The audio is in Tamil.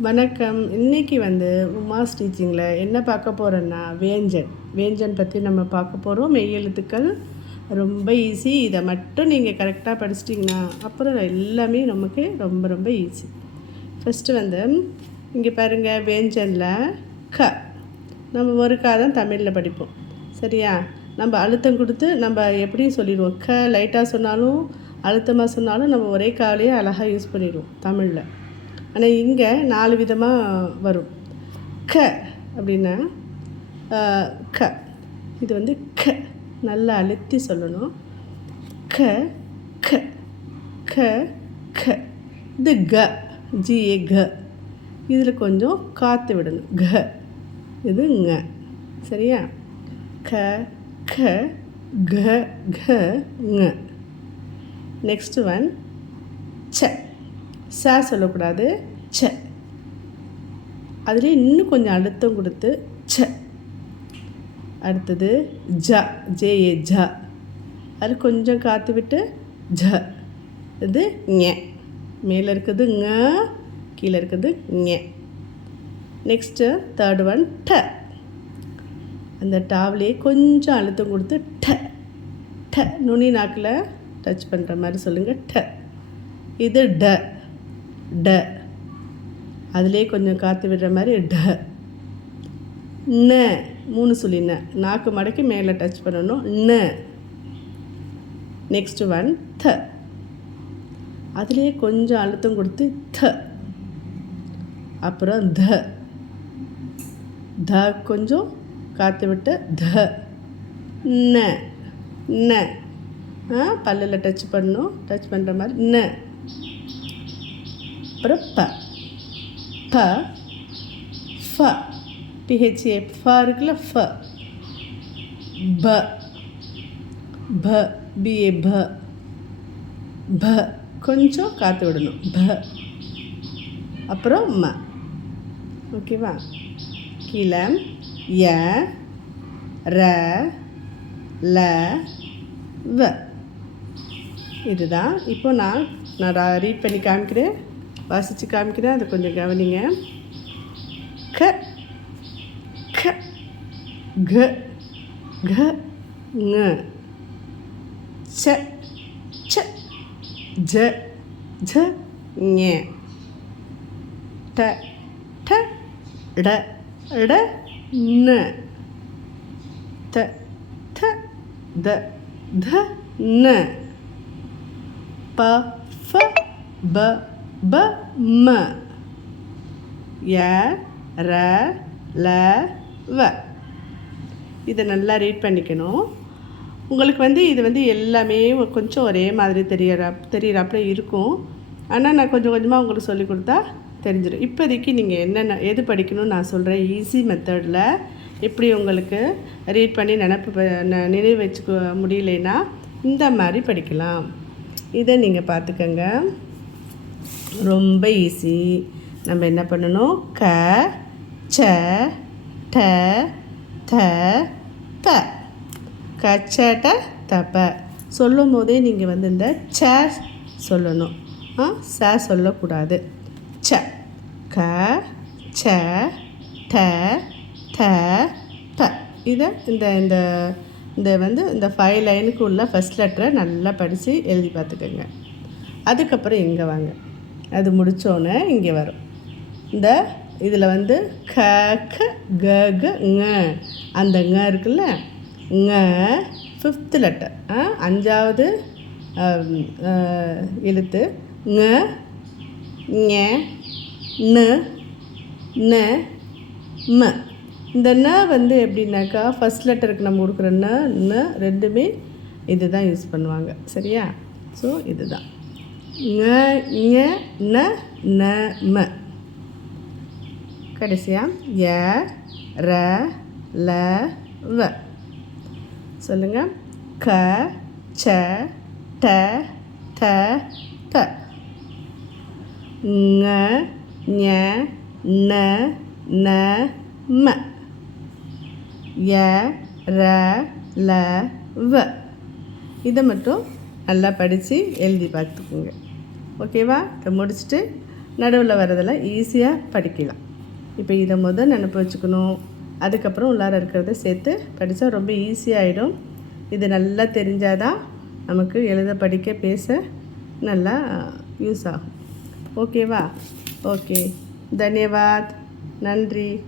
வணக்கம். இன்றைக்கி உமாஸ் டீச்சிங்கில் என்ன பார்க்க போகிறோன்னா வேஞ்சன் பற்றி நம்ம பார்க்க போகிறோம். மெய் எழுத்துக்கள் ரொம்ப ஈஸி. இதை மட்டும் நீங்கள் கரெக்டாக படிச்சிட்டிங்கன்னா அப்புறம் எல்லாமே நமக்கு ரொம்ப ரொம்ப ஈஸி. ஃபஸ்ட்டு இங்கே பாருங்கள், வேஞ்சனில் க நம்ம ஒரு க தான் தமிழில் படிப்போம். சரியா? நம்ம அழுத்தம் கொடுத்து நம்ம எப்படியும் சொல்லிடுவோம். க லைட்டாக சொன்னாலும் அழுத்தமாக சொன்னாலும் நம்ம ஒரே காலையே அழகாக யூஸ் பண்ணிடுவோம் தமிழில். ஆனால் இங்கே 4 விதமாக வரும். க அப்படின்னா க, இது க நல்லா அழுத்தி சொல்லணும். க க க க. இது க, ஜிஏ க. இதில் கொஞ்சம் காற்று விடணும். க, இது ங. சரியா? க க க க ங. நெக்ஸ்ட்டு ச. ச சொல்லக்கூடாது, ச. அதுலேயே இன்னும் கொஞ்சம் அழுத்தம் கொடுத்து ச. அடுத்தது ஜ, ஜேஏ ஜ. அது கொஞ்சம் காற்று விட்டு ஜ. இது ஞ. மேலே இருக்குது ங, கீழே இருக்குது ஞ. நெக்ஸ்ட்டு தேர்டு ட. அந்த டாவிலேயே கொஞ்சம் அழுத்தம் கொடுத்து ட. ட நுனி நாக்கில் டச் பண்ணுற மாதிரி சொல்லுங்கள். ட. இது ட. ட. அதிலே கொஞ்சம் காற்று விடுற மாதிரி ட. ந, 3 சொல்லி ந. நாக்கு மடக்கி மேலே டச் பண்ணணும். ந. நெக்ஸ்ட்டு த. அதிலே கொஞ்சம் அழுத்தம் கொடுத்து த. அப்புறம் த. த கொஞ்சம் காற்று விட்டு த. ந. ந. பல்லில் டச் பண்ணணும். டச் பண்ணுற மாதிரி ந. அப்புறம் ப. ப. ஃப. பிஹெச்ஏ ஃப இருக்குல்ல, ஃப. ப. ப. பிஏ ப. ப கொஞ்சம் காற்று விடணும். ப. அப்புறம் ம. ஓகேவா? கீழே ய, ர, ல, வ. இதுதான். இப்போ நான் ரீட் பண்ணி காமிக்கிறேன், வாசித்து காமிக்கிறேன். அது கொஞ்சம் கவனிங்க. க க க க ங. ச ச ஜ ஜ ஞ. ட ட ட ட ந. த த த த ந. ப ஃப ப ப ம. ய ர ல வ. இதை நல்லா ரீட் பண்ணிக்கணும். உங்களுக்கு இது எல்லாமே கொஞ்சம் ஒரே மாதிரி தெரியறாப்புல இருக்கும். ஆனால் நான் கொஞ்சம் கொஞ்சமாக உங்களுக்கு சொல்லிக் கொடுத்தா தெரிஞ்சிடும். இப்போதைக்கு நீங்கள் என்னென்ன எது படிக்கணும்னு நான் சொல்கிறேன். ஈஸி மெத்தடில் எப்படி உங்களுக்கு ரீட் பண்ணி நினைவு வச்சுக்க முடியலைன்னா இந்த மாதிரி படிக்கலாம். இதை நீங்கள் பார்த்துக்கங்க. ரொம்ப ஈஸி. நம்ம என்ன பண்ணணும்? க ச ட த ப. கச்சட தப்ப சொல்லும் போதே நீங்கள் இந்த ச சொல்லணும். ச சொல்லக்கூடாது. ச. க ச ட த ப. இதை இந்த இந்த 5 லைனுக்கு உள்ள ஃபஸ்ட் லெட்டரை நல்லா படித்து எழுதி பார்த்துக்கோங்க. அதுக்கப்புறம் இங்கே வாங்க. அது முடித்தோன்னே இங்கே வரும். இந்த இதில் க க க க ங. அந்த ங இருக்குல்ல, ங 5th லெட்டர், 5வது எழுத்து. ங ஞ ந ந ம. இந்த ந எப்படின்னாக்கா ஃபஸ்ட் லெட்டருக்கு நம்ம கொடுக்குற ந ரெண்டுமே இது தான் யூஸ் பண்ணுவாங்க. சரியா? ஸோ இதுதான் ங ஞ ந ந ம. கடைசியாக ய ர ல வ. சொல்லுங்கள். க ச ட த ப. ங ஞ ந ந ம. ய ர ல வ. இதை மட்டும் நல்லா படித்து எழுதி பார்த்துக்குங்க. ஓகேவா? இதை முடிச்சுட்டு நடுவில் வரதெல்லாம் ஈஸியாக படிக்கலாம். இப்போ இதை நினைப்பு வச்சுக்கணும். அதுக்கப்புறம் உள்ளார இருக்கிறத சேர்த்து படித்தா ரொம்ப ஈஸியாகிடும். இது நல்லா தெரிஞ்சால் தான் நமக்கு எழுத படிக்க பேச நல்லா யூஸ் ஆகும். ஓகேவா? ஓகே, தன்யவாத், நன்றி.